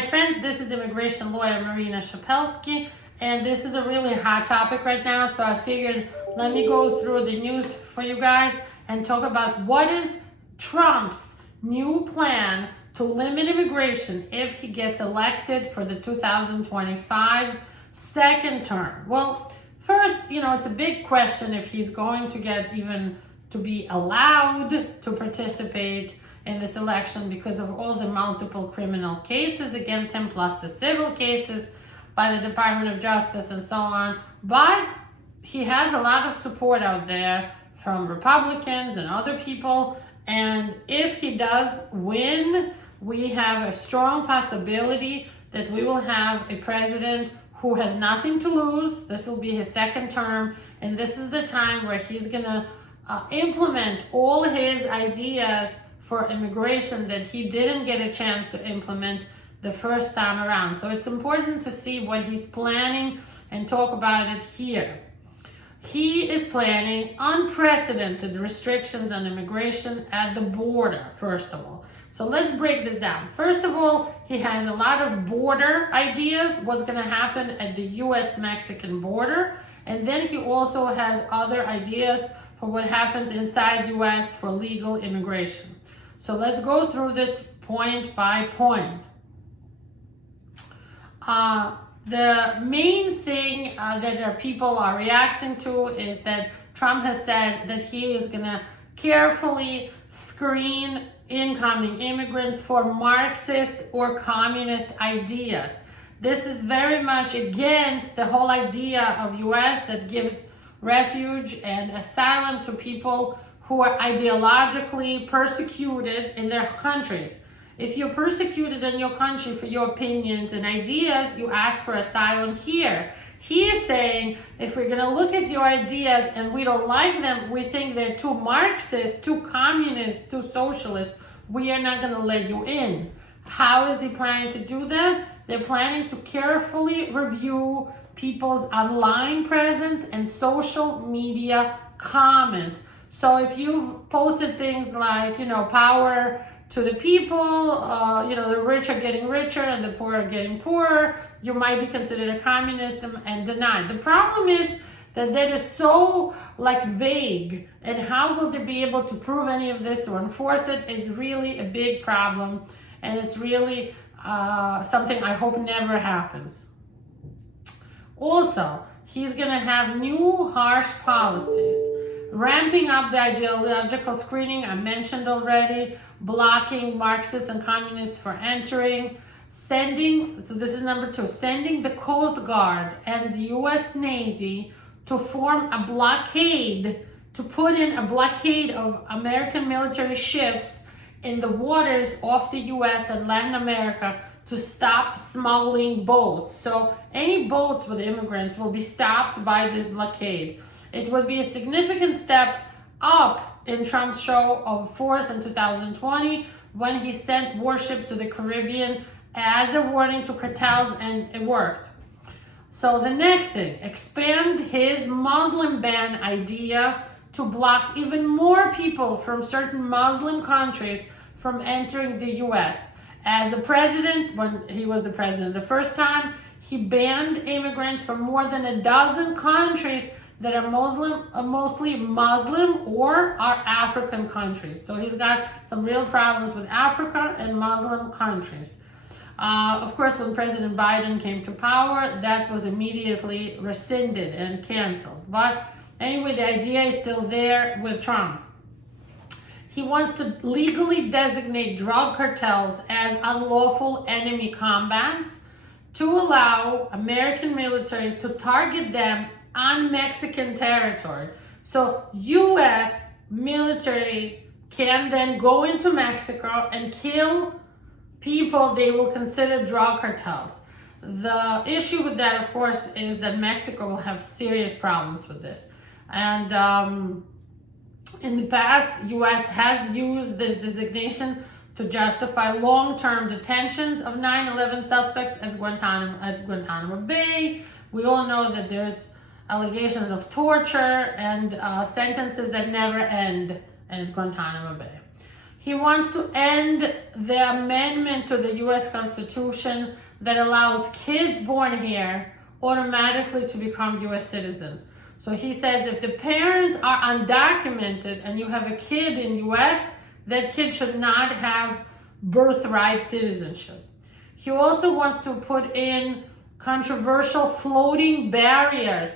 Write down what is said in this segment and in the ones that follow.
My friends, this is immigration lawyer Marina Shepelsky, and this is a really hot topic right now, so I figured let me go through the news for you guys and talk about what is Trump's new plan to limit immigration if he gets elected for the 2025 second term. Well, first, it's a big question if he's going to get even to be allowed to participate in this election because of all the multiple criminal cases against him, plus the civil cases by the Department of Justice and so on. But he has a lot of support out there from Republicans and other people. And if he does win, we have a strong possibility that we will have a president who has nothing to lose. This will be his second term. And this is the time where he's going to implement all his ideas for immigration that he didn't get a chance to implement the first time around. So it's important to see what he's planning and talk about it here. He is planning unprecedented restrictions on immigration at the border, first of all. So let's break this down. First of all, he has a lot of border ideas, what's going to happen at the US-Mexican border. And then he also has other ideas for what happens inside the US for legal immigration. So let's go through this point by point. The main thing that people are reacting to is that Trump has said that he is going to carefully screen incoming immigrants for Marxist or communist ideas. This is very much against the whole idea of US that gives refuge and asylum to people who are ideologically persecuted in their countries. If you're persecuted in your country for your opinions and ideas, you ask for asylum here. He is saying, if we're going to look at your ideas and we don't like them, we think they're too Marxist, too communist, too socialist, we are not going to let you in. How is he planning to do that? They're planning to carefully review people's online presence and social media comments. So if you've posted things like, power to the people, the rich are getting richer and the poor are getting poorer, you might be considered a communist and denied. The problem is that is so vague, and how will they be able to prove any of this or enforce it is really a big problem, and it's really something I hope never happens. Also, he's going to have new harsh policies, ramping up the ideological screening I mentioned already, blocking Marxists and communists for entering, so this is number 2, sending the Coast Guard and the US Navy to form a blockade, to put in a blockade of American military ships in the waters off the US and Latin America to stop smuggling boats. So any boats with immigrants will be stopped by this blockade. It would be a significant step up in Trump's show of force in 2020 when he sent warships to the Caribbean as a warning to cartels, and it worked. So the next thing, expand his Muslim ban idea to block even more people from certain Muslim countries from entering the US. As the president, when he was the president the first time, he banned immigrants from more than a dozen countries that are mostly Muslim or are African countries. So he's got some real problems with Africa and Muslim countries. Of course, when President Biden came to power, that was immediately rescinded and canceled. But anyway, the idea is still there with Trump. He wants to legally designate drug cartels as unlawful enemy combatants to allow American military to target them on Mexican territory. So US military can then go into Mexico and kill people they will consider drug cartels. The issue with that, of course, is that Mexico will have serious problems with this. And in the past, US has used this designation to justify long-term detentions of 9/11 suspects at Guantanamo Bay. We all know that there's allegations of torture and sentences that never end at Guantanamo Bay. He wants to end the amendment to the US Constitution that allows kids born here automatically to become US citizens. So he says if the parents are undocumented and you have a kid in US, that kid should not have birthright citizenship. He also wants to put in controversial floating barriers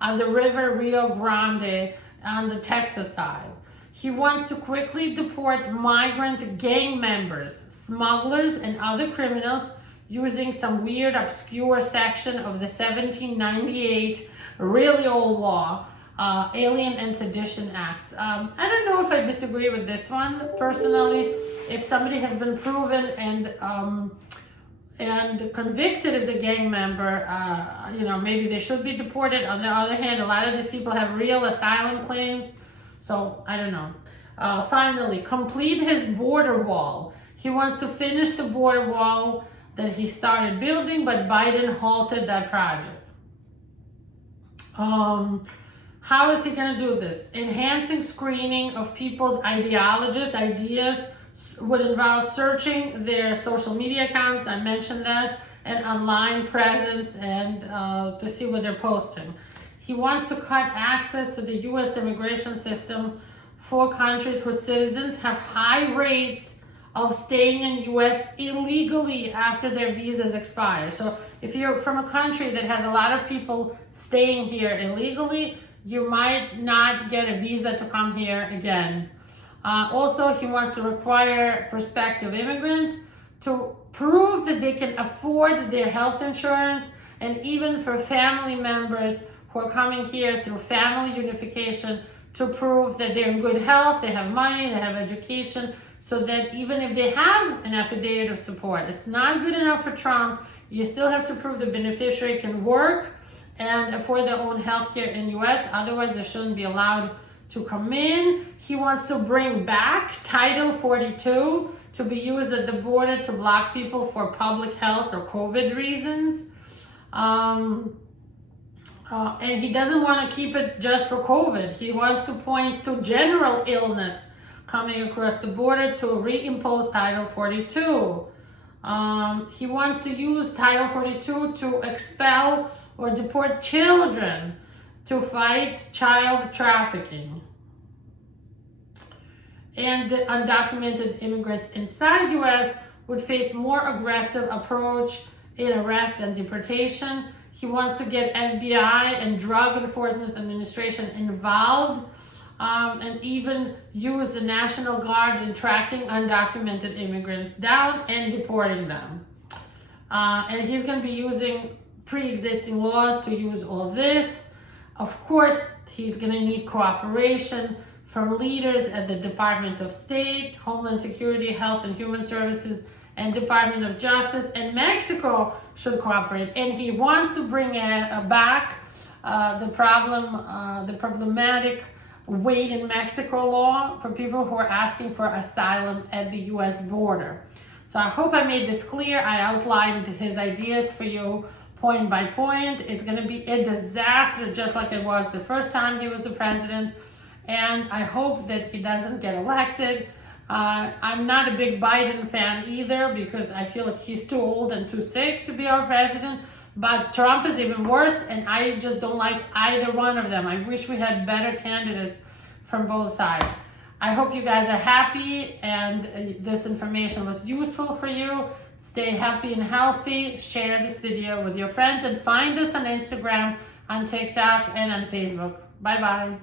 on the river Rio Grande on the Texas side. He wants to quickly deport migrant gang members, smugglers, and other criminals using some weird, obscure section of the 1798 really old law, Alien and Sedition Acts. I don't know if I disagree with this one personally. If somebody has been proven and convicted as a gang member, maybe they should be deported. On the other hand, a lot of these people have real asylum claims, so I don't know. Finally, complete his border wall. He wants to finish the border wall that he started building, but Biden halted that project. How is he going to do this? Enhancing screening of people's ideas would involve searching their social media accounts, I mentioned that, and online presence, and to see what they're posting. He wants to cut access to the U.S. immigration system for countries whose citizens have high rates of staying in U.S. illegally after their visas expire. So if you're from a country that has a lot of people staying here illegally, you might not get a visa to come here again. Also, he wants to require prospective immigrants to prove that they can afford their health insurance, and even for family members who are coming here through family unification, to prove that they're in good health, they have money, they have education, so that even if they have an affidavit of support, it's not good enough for Trump. You still have to prove the beneficiary can work and afford their own health care in U.S. Otherwise, they shouldn't be allowed to come in. He wants to bring back Title 42 to be used at the border to block people for public health or COVID reasons. And he doesn't want to keep it just for COVID. He wants to point to general illness coming across the border to reimpose Title 42. He wants to use Title 42 to expel or deport children to fight child trafficking. And the undocumented immigrants inside U.S. would face more aggressive approach in arrest and deportation. He wants to get FBI and Drug Enforcement Administration involved, and even use the National Guard in tracking undocumented immigrants down and deporting them. And he's going to be using pre-existing laws to use all this. Of course, he's going to need cooperation from leaders at the Department of State, Homeland Security, Health and Human Services, and Department of Justice, and Mexico should cooperate. And he wants to bring back the problematic wait in Mexico law for people who are asking for asylum at the U.S. border. So I hope I made this clear. I outlined his ideas for you point by point. It's going to be a disaster, just like it was the first time he was the president. And I hope that he doesn't get elected. I'm not a big Biden fan either, because I feel like he's too old and too sick to be our president. But Trump is even worse, and I just don't like either one of them. I wish we had better candidates from both sides. I hope you guys are happy and this information was useful for you. Stay happy and healthy. Share this video with your friends, and find us on Instagram, on TikTok, and on Facebook. Bye-bye.